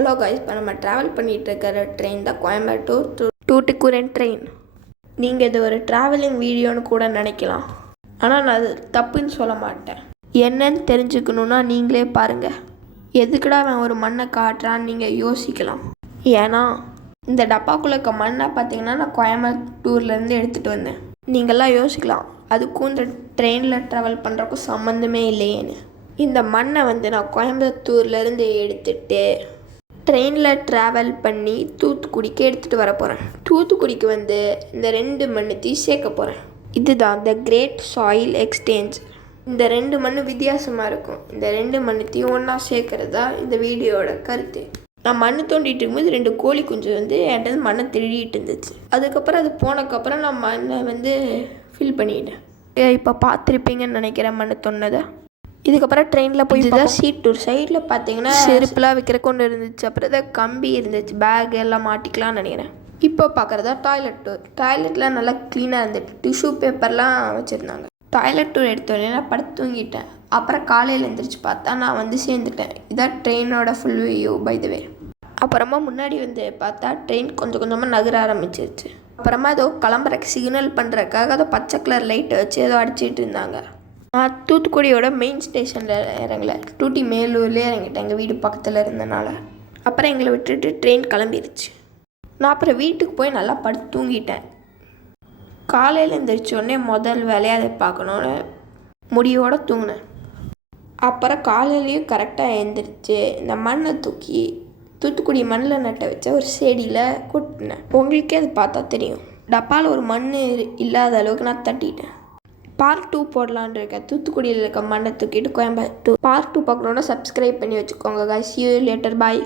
Hello guys, இப்போ நம்ம travel பண்ணிகிட்டு இருக்கிற ட்ரெயின் தான் கோயம்புத்தூர் டு டூட்டிக்குரன் ட்ரெயின். நீங்கள் இது ஒரு ட்ராவலிங் வீடியோன்னு கூட நினைக்கலாம், ஆனால் நான் அது தப்புன்னு சொல்ல மாட்டேன். என்னன்னு தெரிஞ்சுக்கணுன்னா நீங்களே பாருங்கள். எதுக்குடா அவன் ஒரு மண்ணை காட்டுறான்னு நீங்கள் யோசிக்கலாம். ஏன்னா இந்த டப்பாக்குள்ளே இருக்க மண்ணை பார்த்தீங்கன்னா நான் கோயம்புத்தூர்லேருந்து எடுத்துகிட்டு வந்தேன். நீங்கள்லாம் யோசிக்கலாம், அதுக்கும் இந்த ட்ரெயினில் ட்ராவல் பண்ணுறக்கும் சம்மந்தமே இல்லையேன்னு. இந்த மண்ணை நான் கோயம்புத்தூர்லேருந்து எடுத்துகிட்டு ட்ரெயினில் ட்ராவல் பண்ணி தூத்துக்குடிக்கு எடுத்துகிட்டு வர போகிறேன். தூத்துக்குடிக்கு இந்த 2 மண்ணுத்தையும் சேர்க்க போகிறேன். இதுதான் த கிரேட் சாயில் எக்ஸ்சேஞ்ச். இந்த 2 மண்ணு வித்தியாசமாக இருக்கும். இந்த 2 மண்ணுத்தையும் ஒன்றா சேர்க்கறது தான் இந்த வீடியோட கருத்து. நான் மண் தோண்டிட்டு இருக்கும்போது 2 கோழி குஞ்சு என்கிட்ட மண்ணை திருடிட்டு இருந்துச்சு. அதுக்கப்புறம் அது போனதுக்கப்புறம் நான் மண்ணை ஃபில் பண்ணிட்டேன். இப்போ பார்த்துருப்பீங்கன்னு நினைக்கிறேன் மண்ணை தோண்டினதை. இதுக்கப்புறம் ட்ரெயினில் போய் இதுதான் சீட் டூர். சைடில் பார்த்தீங்கன்னா செருப்புலாம் வைக்கிற கொண்டு இருந்துச்சு. அப்புறம் தான் கம்பி இருந்துச்சு, பேக் எல்லாம் மாட்டிக்கலாம்னு நினைக்கிறேன். இப்போ பார்க்குறதா டாய்லெட் டூர். டாய்லெட்லாம் நல்லா க்ளீனாக இருந்துட்டு டிஷ்யூ பேப்பர்லாம் வச்சுருந்தாங்க. டாய்லெட் டூர் எடுத்தோடனே நான் படுத்து தூங்கிட்டேன். அப்புறம் காலையில் எழுந்திரிச்சு பார்த்தா நான் சேர்ந்துட்டேன். இதான் ட்ரெயினோட ஃபுல் வியூ பை த வே. அப்புறமா முன்னாடி பார்த்தா ட்ரெயின் கொஞ்சம் கொஞ்சமாக நகர ஆரம்பிச்சிருச்சு. அப்புறமா ஏதோ கிளம்புறக்கு சிக்னல் பண்ணுறதுக்காக அதை பச்சை கலர் லைட்டை வச்சு ஏதோ அடிச்சிட்டு இருந்தாங்க. நான் தூத்துக்குடியோட மெயின் ஸ்டேஷனில் இறங்கலை, டூட்டி மேலூர்லேயே இறங்கிட்டேன் எங்கள் வீடு பக்கத்தில் இருந்தனால. அப்புறம் எங்களை விட்டுட்டு ட்ரெயின் கிளம்பிடுச்சு. நான் அப்புறம் வீட்டுக்கு போய் நல்லா படுத்து தூங்கிட்டேன். காலையில் எழுந்திரிச்சோடனே முதல் வேலையை அதை பார்க்கணுன்னு முடியோடு தூங்கினேன். அப்புறம் காலையிலையும் கரெக்டாக எழுந்திரிச்சு இந்த மண்ணை தூக்கி தூத்துக்குடி மண்ணில் நட்ட வச்ச ஒரு செடியில் கொட்டினேன். உங்களுக்கே அது பார்த்தா தெரியும். டப்பாவில் ஒரு மண் இல்லாத அளவுக்கு நான் தட்டிட்டேன். பார்ட் 2 போடலான் இருக்கேன். தூத்துக்குடியில் இருக்க மண்ணை தூக்கிட்டு கோயம்புத்தூர். பார்ட் 2 பார்க்கணுன்னா சப்ஸ்கிரைப் பண்ணி வச்சுக்கோங்க guys. See you later. Bye.